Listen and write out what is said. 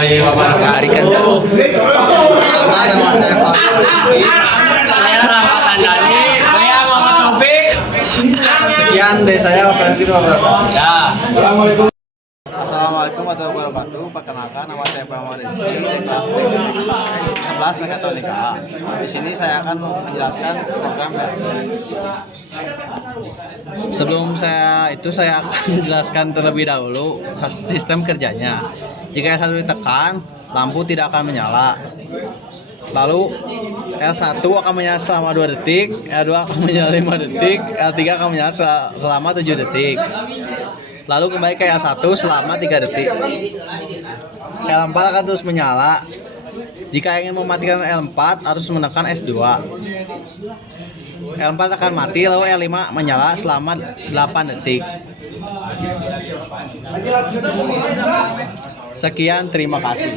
warahmatullahi wabarakatuh. Nama saya Pak. Saya Rahmat Andani. Saya Muhammad Taufik. Sekian dari saya. Wassalamualaikum warahmatullahi wabarakatuh. Ya. Assalamualaikum warahmatullahi wabarakatuh. Perkenalkan, nama saya Muhammad Rizky dari kelas X11 Mekatronika. Di sini saya akan menjelaskan program PLC. Sebelum saya akan menjelaskan terlebih dahulu sistem kerjanya. Jika L1 ditekan, lampu tidak akan menyala. Lalu L1 akan menyala selama 2 detik, L2 akan menyala 5 detik, L3 akan menyala selama 7 detik. Lalu kembali ke L1 selama 3 detik. L4 akan terus menyala. Jika ingin mematikan L4 harus menekan S2. L4 akan mati, lalu L5 menyala selama 8 detik. Sekian, terima kasih.